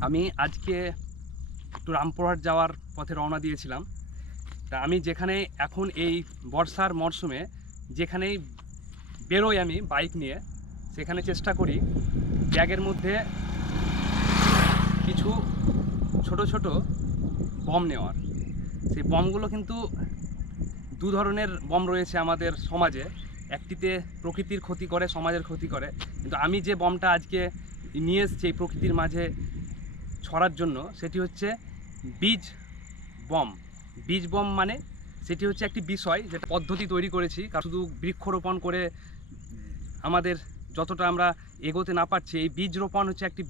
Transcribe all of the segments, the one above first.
আমি আজকে একটু রামপুরহাট যাওয়ার পথে রওনা দিয়েছিলাম। তা আমি যেখানে এখন এই বর্ষার মরশুমে যেখানেই বেরোই আমি বাইক নিয়ে, সেখানে চেষ্টা করি ব্যাগের মধ্যে কিছু ছোট ছোট বম নেওয়ার। সেই বমগুলো কিন্তু দু ধরনের বম রয়েছে আমাদের সমাজে। একটিতে প্রকৃতির ক্ষতি করে, সমাজের ক্ষতি করে। কিন্তু আমি যে বমটা আজকে নিয়ে এসেছি প্রকৃতির মাঝে ছড়ার জন্য সেটি হচ্ছে বীজ বম। বীজ বম মানে সেটি হচ্ছে একটি বিষয় যেটা পদ্ধতি তৈরি করেছি শুধু বৃক্ষরোপণ করে আমাদের যতটা আমরা এগোতে না পারছি, এই বীজ রোপণ হচ্ছে একটি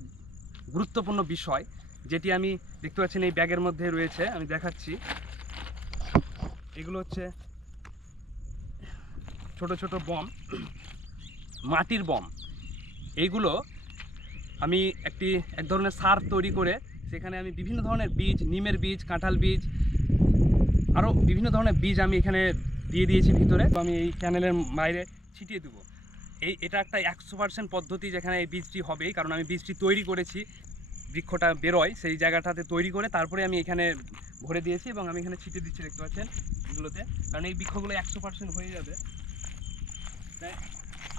গুরুত্বপূর্ণ বিষয় যেটি আমি দেখতে পাচ্ছেন এই ব্যাগের মধ্যে রয়েছে, আমি দেখাচ্ছি। এগুলো হচ্ছে ছোট ছোট বম, মাটির বম। এইগুলো আমি একটি এক ধরনের সার তৈরি করে সেখানে আমি বিভিন্ন ধরনের বীজ, নিমের বীজ, কাঁঠাল বীজ আরও বিভিন্ন ধরনের বীজ আমি এখানে দিয়ে দিয়েছি ভিতরে। তো আমি এই ক্যানেলের বাইরে ছিটিয়ে দেবো। এই, এটা একটা একশো পার্সেন্ট পদ্ধতি যেখানে এই বীজটি হবেই, কারণ আমি বীজটি তৈরি করেছি, বৃক্ষটা বেরোয়, সেই জায়গাটাতে তৈরি করে তারপরে আমি এখানে ভরে দিয়েছি এবং আমি এখানে ছিটিয়ে দিচ্ছি, দেখতে পাচ্ছেন এগুলোতে। কারণ এই বৃক্ষগুলো একশো পার্সেন্ট হয়ে যাবে।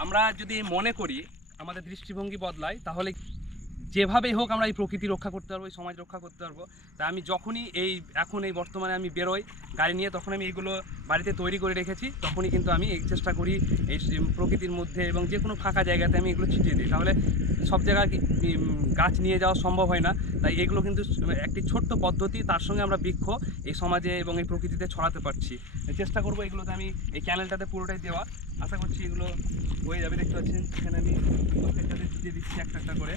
আমরা যদি মনে করি আমাদের দৃষ্টিভঙ্গি বদলায়, তাহলে যেভাবেই হোক আমরা এই প্রকৃতি রক্ষা করতে পারব, এই সমাজ রক্ষা করতে পারব। তা আমি যখনই এই, এখন এই বর্তমানে আমি বেরোই গাড়ি নিয়ে, তখন আমি এইগুলো বাড়িতে তৈরি করে রেখেছি, তখনই কিন্তু আমি এই চেষ্টা করি এই প্রকৃতির মধ্যে এবং যে কোনো ফাঁকা জায়গাতে আমি এগুলো ছিটিয়ে দিই। তাহলে সব জায়গায় গাছ নিয়ে যাওয়া সম্ভব হয় না। তাই এগুলো কিন্তু একটি ছোট্ট পদ্ধতি, তার সঙ্গে আমরা বৃক্ষ এই সমাজে এবং এই প্রকৃতিতে ছড়াতে পারছি। চেষ্টা করব এগুলোতে আমি এই চ্যানেলটাতে পুরোটাই দেওয়া। আশা করছি এগুলো হয়ে যাবে, দেখতে পাচ্ছেন। সেখানে আমি প্রত্যেকটাতে ছিটিয়ে দিচ্ছি একটা একটা করে।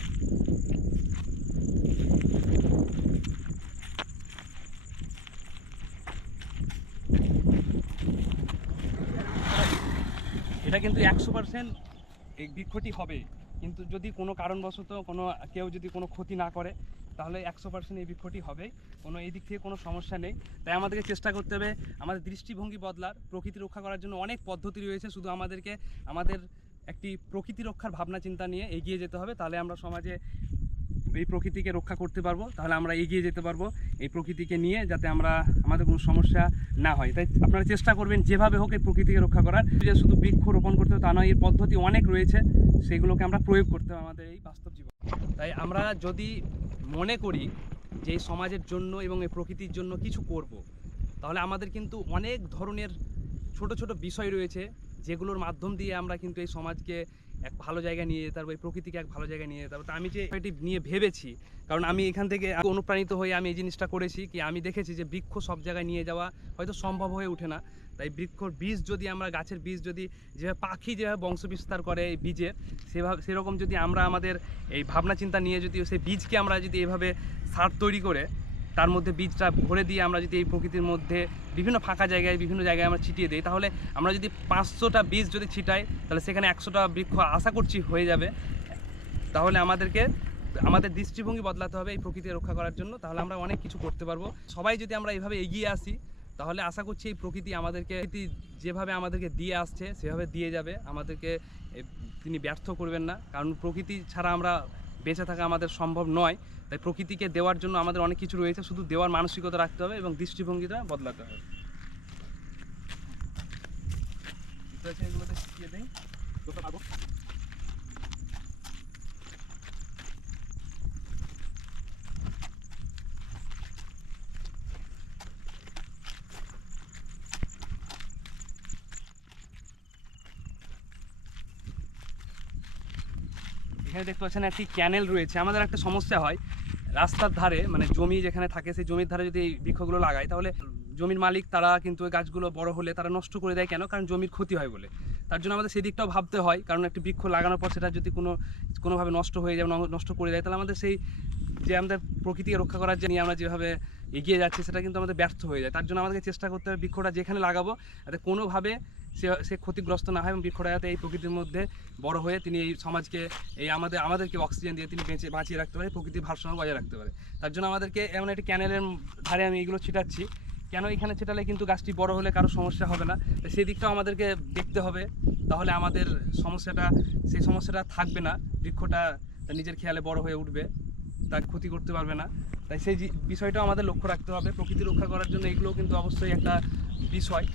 এটা কিন্তু একশো পার্সেন্ট এই বৃক্ষটি হবে। কিন্তু যদি কোনো কারণবশত কোনো কেউ যদি কোনো ক্ষতি না করে তাহলে একশো পার্সেন্ট এই বৃক্ষটি হবে। কোনো এই দিক থেকে কোনো সমস্যা নেই। তাই আমাদেরকে চেষ্টা করতে হবে আমাদের দৃষ্টিভঙ্গি বদলার, প্রকৃতি রক্ষা করার জন্য অনেক পদ্ধতি রয়েছে। শুধু আমাদেরকে, আমাদের একটি প্রকৃতি রক্ষার ভাবনা চিন্তা নিয়ে এগিয়ে যেতে হবে। তাহলে আমরা সমাজে এই প্রকৃতিকে রক্ষা করতে পারব। তাহলে আমরা এগিয়ে যেতে পারব এই প্রকৃতিকে নিয়ে, যাতে আমরা, আমাদের কোনো সমস্যা না হয়। তাই আপনারা চেষ্টা করবেন যেভাবে হোক এই প্রকৃতিকে রক্ষা করার। যে শুধু বৃক্ষ রোপণ করতে হবে তা নয়, এর পদ্ধতি অনেক রয়েছে। সেগুলোকে আমরা প্রয়োগ করতে হবে আমাদের এই বাস্তব জীবন। তাই আমরা যদি মনে করি যে এই সমাজের জন্য এবং এই প্রকৃতির জন্য কিছু করব। তাহলে আমাদের কিন্তু অনেক ধরনের ছোট ছোট বিষয় রয়েছে যেগুলোর মাধ্যম দিয়ে আমরা কিন্তু এই সমাজকে এক ভালো জায়গায় নিয়ে যেতে পারব, এই প্রকৃতিকে এক ভালো জায়গায় নিয়ে যেতে পারব। তা আমি যে এটি নিয়ে ভেবেছি, কারণ আমি এখান থেকে অনুপ্রাণিত হয়ে আমি এই জিনিসটা করেছি কি, আমি দেখেছি যে বৃক্ষ সব জায়গায় নিয়ে যাওয়া হয়তো সম্ভব হয়ে ওঠে না। তাই বৃক্ষর বীজ যদি আমরা, গাছের বীজ যদি যেভাবে পাখি যেভাবে বংশ বিস্তার করে এই বীজের সেভাবে, সেরকম যদি আমরা আমাদের এই ভাবনা চিন্তা নিয়ে যদি সেই বীজকে আমরা যদি এভাবে সার তৈরি করে তার মধ্যে বীজটা ভরে দিয়ে আমরা যদি এই প্রকৃতির মধ্যে বিভিন্ন ফাঁকা জায়গায়, বিভিন্ন জায়গায় আমরা ছিটিয়ে দিই, তাহলে আমরা যদি পাঁচশোটা বীজ যদি ছিটাই, তাহলে সেখানে একশোটা বৃক্ষ আশা করছি হয়ে যাবে। তাহলে আমাদেরকে, আমাদের দৃষ্টিভঙ্গি বদলাতে হবে এই প্রকৃতি রক্ষা করার জন্য। তাহলে আমরা অনেক কিছু করতে পারব। সবাই যদি আমরা এইভাবে এগিয়ে আসি, তাহলে আশা করছি এই প্রকৃতি আমাদেরকে যেভাবে আমাদেরকে দিয়ে আসছে, সেভাবে দিয়ে যাবে। আমাদেরকে তিনি ব্যর্থ করবেন না। কারণ প্রকৃতি ছাড়া আমরা বেঁচে থাকা আমাদের সম্ভব নয়। তাই প্রকৃতিকে দেওয়ার জন্য আমাদের অনেক কিছু রয়েছে। শুধু দেওয়ার মানসিকতা রাখতে হবে এবং দৃষ্টিভঙ্গিটা বদলাতে হবে? এগুলোতে শিখিয়ে দেই। এখানে দেখতে পাচ্ছেন একটি ক্যানেল রয়েছে। আমাদের একটা সমস্যা হয়। রাস্তার ধারে মানে জমি যেখানে থাকে, সেই জমির ধারে যদি এই বৃক্ষগুলো লাগাই, তাহলে জমির মালিক, তারা কিন্তু ওই গাছগুলো বড় হলে তারা নষ্ট করে দেয় কেন? কারণ জমির ক্ষতি হয় বলে। তার জন্য আমাদের সেই দিকটাও ভাবতে হয়, কারণ একটি বৃক্ষ লাগানোর পর সেটা যদি কোনো, কোনোভাবে নষ্ট হয়ে যায় নষ্ট করে দেয়, তাহলে আমাদের সেই যে আমাদের প্রকৃতিকে রক্ষা করার জন্য আমরা যেভাবে এগিয়ে যাচ্ছি, সেটা কিন্তু আমাদের ব্যর্থ হয়ে যায়। তার জন্য আমাদেরকে চেষ্টা করতে হবে বৃক্ষটা যেখানে লাগাবো, যাতে কোনোভাবে সে সে ক্ষতিগ্রস্ত না হয় এবং বৃক্ষটা যাতে এই প্রকৃতির মধ্যে বড় হয়ে তিনি এই সমাজকে, এই আমাদের, আমাদেরকে অক্সিজেন দিয়ে তিনি বেঁচে, বাঁচিয়ে রাখতে পারে, প্রকৃতির ভারসাম্য বজায় রাখতে পারে। তার জন্য আমাদেরকে এমন একটি ক্যানেলের ধারে আমি এগুলো ছিটাচ্ছি। কেন এখানে ছেটালে কিন্তু গাছটি বড় হলে কারও সমস্যা হবে না? সেই দিকটাও আমাদেরকে দেখতে হবে। তাহলে আমাদের সমস্যাটা, সেই সমস্যাটা থাকবে না। বৃক্ষটা নিজের খেয়ালে বড় হয়ে উঠবে। তা ক্ষতি করতে পারবে না। তাই সেই বিষয়টাও আমাদের লক্ষ্য রাখতে হবে। প্রকৃতি রক্ষা করার জন্য এগুলোও কিন্তু অবশ্যই একটা বিষয়।